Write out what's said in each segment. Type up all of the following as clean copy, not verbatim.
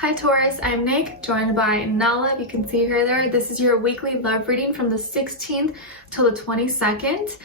Hi Taurus, I'm Nick, joined by Nala, if you can see her there. This is your weekly love reading from the 16th till the 22nd.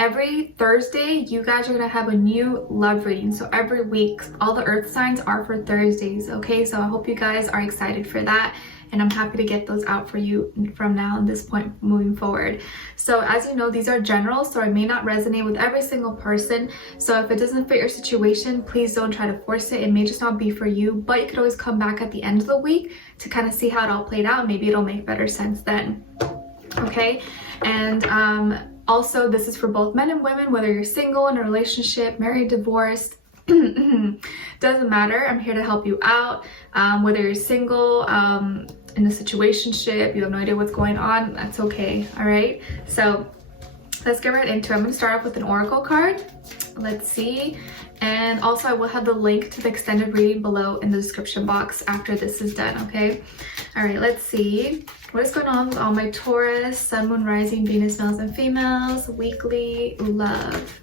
Every Thursday, you guys are going to have a new love reading. So every week, all the earth signs are for Thursdays, okay? So I hope you guys are excited for that. And I'm happy to get those out for you from now on this point moving forward. So as you know, these are general, so I may not resonate with every single person. So if it doesn't fit your situation, please don't try to force it. It may just not be for you, but you could always come back at the end of the week to kind of see how it all played out. Maybe it'll make better sense then. Okay, and also this is for both men and women, whether you're single, in a relationship, married, divorced, doesn't matter. I'm here to help you out. Whether you're single, in a situationship, you have no idea what's going on, that's okay. All right, so let's get right into it. I'm going to start off with an oracle card. Let's see. And also I will have the link to the extended reading below in the description box after this is done. Okay, all right, let's see what is going on with all my Taurus, Sun, Moon, Rising, Venus, males and females, weekly love.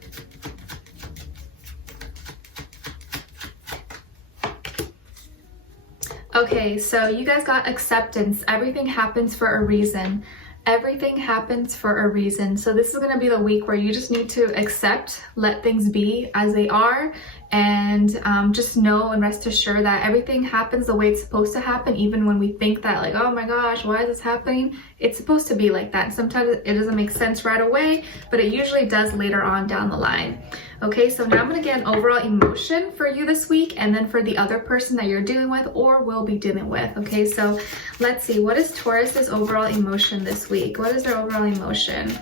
Okay, so you guys got acceptance. Everything happens for a reason. Everything happens for a reason. So this is going to be the week where you just need to accept, let things be as they are, and just know and rest assured that everything happens the way it's supposed to happen, even when we think that, like, oh my gosh, why is this happening? It's supposed to be like that. Sometimes it doesn't make sense right away, but it usually does later on down the line. Okay, so now I'm going to get an overall emotion for you this week, and then for the other person that you're dealing with or will be dealing with. Okay, so let's see, what is Taurus's overall emotion this week? What is their overall emotion?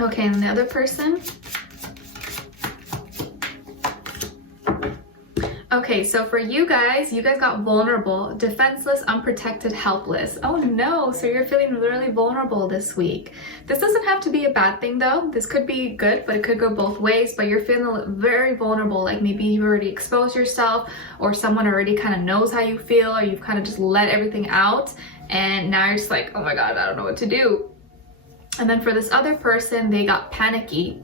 Okay, and the other person? Okay, so for you guys got vulnerable, defenseless, unprotected, helpless. Oh no, so you're feeling really vulnerable this week. This doesn't have to be a bad thing though. This could be good, but it could go both ways. But you're feeling very vulnerable, like maybe you've already exposed yourself, or someone already kind of knows how you feel, or you've kind of just let everything out, and now you're just like, oh my god, I don't know what to do. And then for this other person, they got panicky.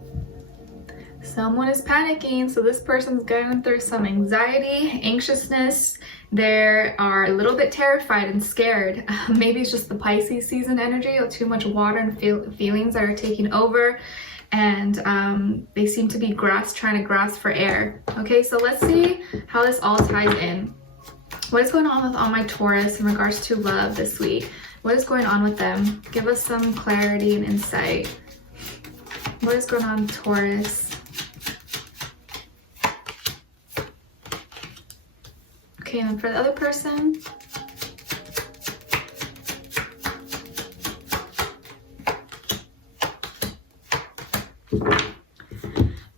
Someone is panicking, so this person's going through some anxiety, anxiousness. They are a little bit terrified and scared. Maybe it's just the Pisces season energy, or too much water and feelings that are taking over, and they seem to be trying to grasp for air. Okay, so let's see how this all ties in. What is going on with all my Taurus in regards to love this week? What is going on with them? Give us some clarity and insight. What is going on with Taurus? Okay, and then for the other person.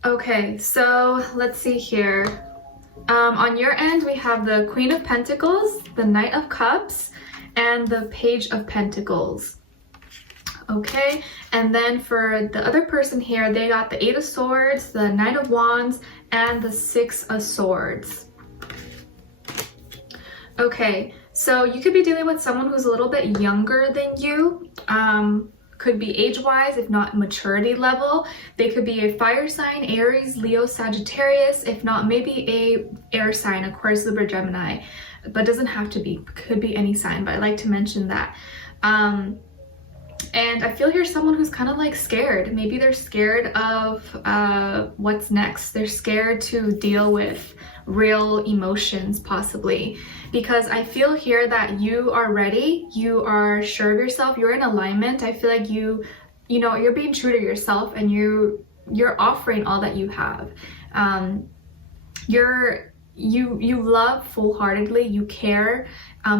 Okay, so let's see here. On your end, we have the Queen of Pentacles, the Knight of Cups, and the Page of Pentacles. Okay, and then for the other person here, they got the Eight of Swords, the Knight of Wands, and the Six of Swords. Okay, so you could be dealing with someone who's a little bit younger than you. Could be age-wise, if not maturity level. They could be a fire sign, Aries, Leo, Sagittarius. If not, maybe a air sign, Aquarius, Libra, Gemini. But doesn't have to be. Could be any sign, but I like to mention that. And I feel here's someone who's kind of like scared. Maybe they're scared of what's next. They're scared to deal with real emotions, possibly, because I feel here that you are ready, you are sure of yourself, you're in alignment. I feel like you know, you're being true to yourself, and you're offering all that you have. You love full-heartedly, you care,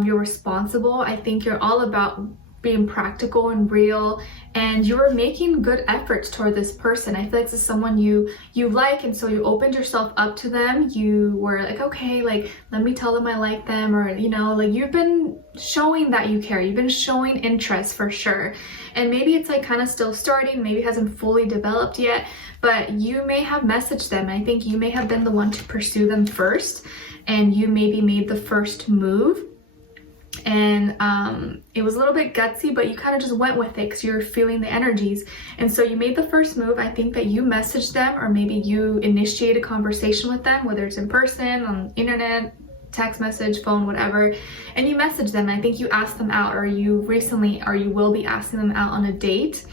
you're responsible. I think you're all about being practical and real, and you were making good efforts toward this person. I feel like this is someone you like, and so you opened yourself up to them. You were like, okay, like, let me tell them I like them, or, you know, like, you've been showing that you care, you've been showing interest for sure. And maybe it's like kind of still starting, maybe it hasn't fully developed yet, but you may have messaged them. I think you may have been the one to pursue them first, and you maybe made the first move. and it was a little bit gutsy, but you kind of just went with it because you're feeling the energies. And so you made the first move. I think that you messaged them, or maybe you initiated a conversation with them, whether it's in person, on internet, text message, phone, whatever, and you message them. I think you asked them out, or you will be asking them out on a date,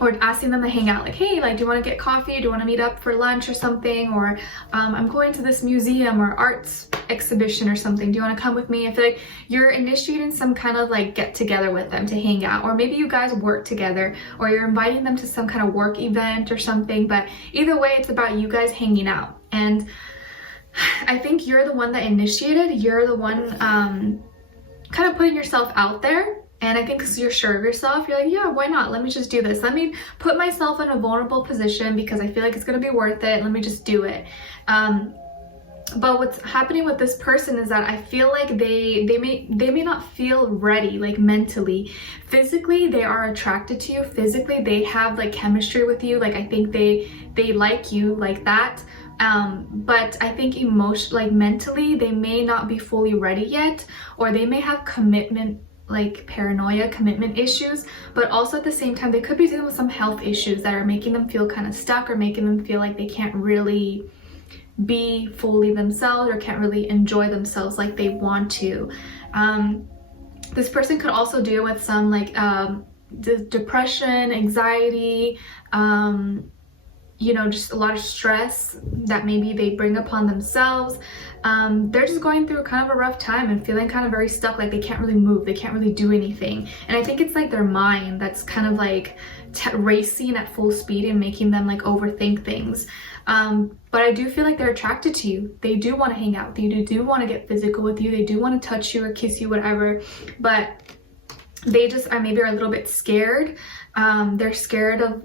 or asking them to hang out, like, hey, like, do you want to get coffee? Do you want to meet up for lunch or something? Or I'm going to this museum or arts exhibition or something. Do you want to come with me? I feel like you're initiating some kind of like get together with them to hang out, or maybe you guys work together, or you're inviting them to some kind of work event or something. But either way, it's about you guys hanging out. And I think you're the one that initiated. You're the one kind of putting yourself out there. And I think because you're sure of yourself, you're like, yeah, why not? Let me just do this. Let me put myself in a vulnerable position because I feel like it's going to be worth it. Let me just do it. But what's happening with this person is that I feel like they may not feel ready, like mentally. Physically, they are attracted to you. Physically, they have like chemistry with you. Like, I think they like you like that. But I think mentally, they may not be fully ready yet, or they may have commitment, like paranoia, commitment issues, but also at the same time, they could be dealing with some health issues that are making them feel kind of stuck, or making them feel like they can't really be fully themselves, or can't really enjoy themselves like they want to. This person could also deal with some like depression, anxiety, you know, just a lot of stress that maybe they bring upon themselves. They're just going through kind of a rough time and feeling kind of very stuck, like they can't really move, they can't really do anything. And I think it's like their mind that's kind of like racing at full speed and making them like overthink things. But I do feel like they're attracted to you. They do want to hang out with you. They do want to get physical with you. They do want to touch you or kiss you, whatever. But they just maybe are a little bit scared. They're scared of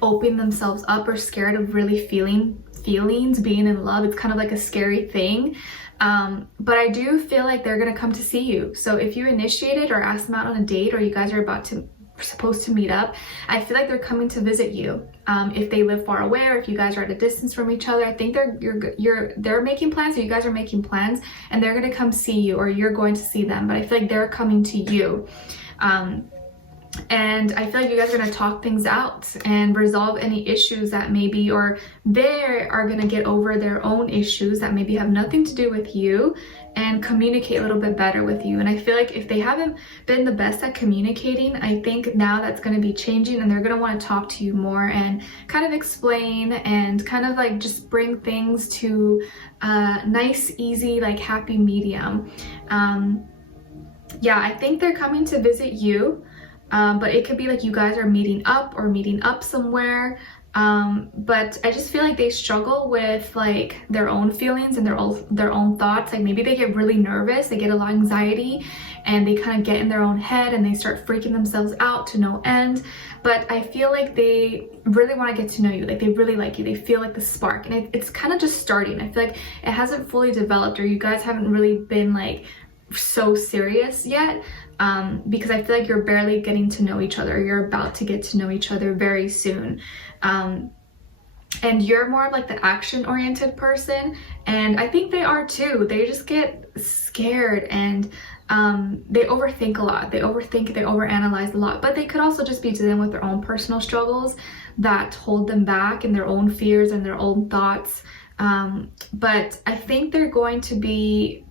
opening themselves up, or scared of really feeling feelings, being in love. It's kind of like a scary thing. But I do feel like they're gonna come to see you. So if you initiated or asked them out on a date, or you guys are supposed to meet up, I feel like they're coming to visit you. If they live far away, or if you guys are at a distance from each other, I think they're making plans, or you guys are making plans, and they're gonna come see you, or you're going to see them. But I feel like they're coming to you. And I feel like you guys are going to talk things out and resolve any issues that maybe, or they are going to get over their own issues that maybe have nothing to do with you, and communicate a little bit better with you. And I feel like if they haven't been the best at communicating, I think now that's going to be changing, and they're going to want to talk to you more and kind of explain and kind of like just bring things to a nice, easy, like happy medium. Yeah, I think they're coming to visit you. But it could be like you guys are meeting up somewhere. But I just feel like they struggle with like their own feelings and their own thoughts. Like maybe they get really nervous, they get a lot of anxiety, and they kind of get in their own head and they start freaking themselves out to no end. But I feel like they really want to get to know you. Like they really like you. They feel like the spark, and it's kind of just starting. I feel like it hasn't fully developed, or you guys haven't really been like so serious yet. Because I feel like you're barely getting to know each other. You're about to get to know each other very soon. And you're more of like the action-oriented person, and I think they are too. They just get scared, and they overthink a lot. They overanalyze a lot, but they could also just be dealing with their own personal struggles that hold them back, and their own fears and their own thoughts. But I think they're going to be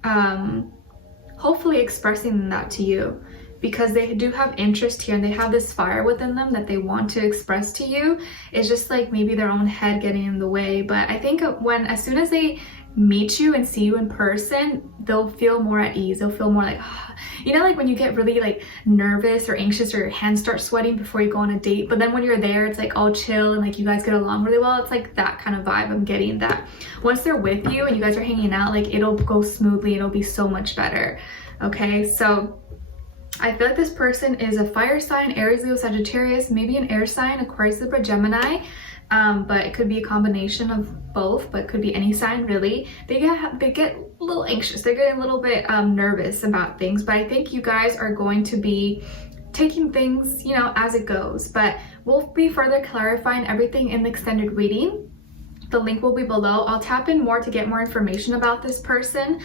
hopefully expressing that to you, because they do have interest here, and they have this fire within them that they want to express to you. It's just like maybe their own head getting in the way. But I think as soon as they meet you and see you in person, they'll feel more at ease. They'll feel more like, you know, like when you get really like nervous or anxious, or your hands start sweating before you go on a date, but then when you're there, it's like all chill and like you guys get along really well. It's like that kind of vibe I'm getting, that once they're with you and you guys are hanging out, like it'll go smoothly. It'll be so much better. Okay, so I feel like this person is a fire sign, Aries, Leo, Sagittarius, maybe an air sign, Aquarius, Libra, Gemini. But it could be a combination of both, but it could be any sign really. They get a little anxious. They're getting a little bit nervous about things, but I think you guys are going to be taking things, you know, as it goes. But we'll be further clarifying everything in the extended reading. The link will be below. I'll tap in more to get more information about this person.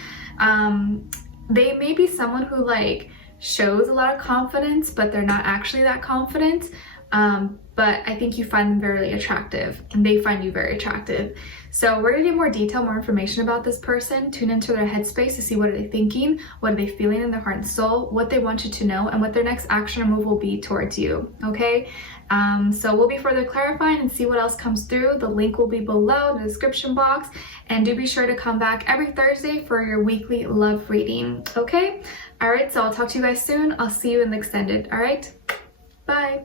they may be someone who like shows a lot of confidence, but they're not actually that confident. But I think you find them very attractive and they find you very attractive. So we're gonna get more detail, more information about this person. Tune into their headspace to see what are they thinking, what are they feeling in their heart and soul, what they want you to know, and what their next action or move will be towards you, okay? So we'll be further clarifying and see what else comes through. The link will be below in the description box. And do be sure to come back every Thursday for your weekly love reading, okay? All right, so I'll talk to you guys soon. I'll see you in the extended, all right? Bye.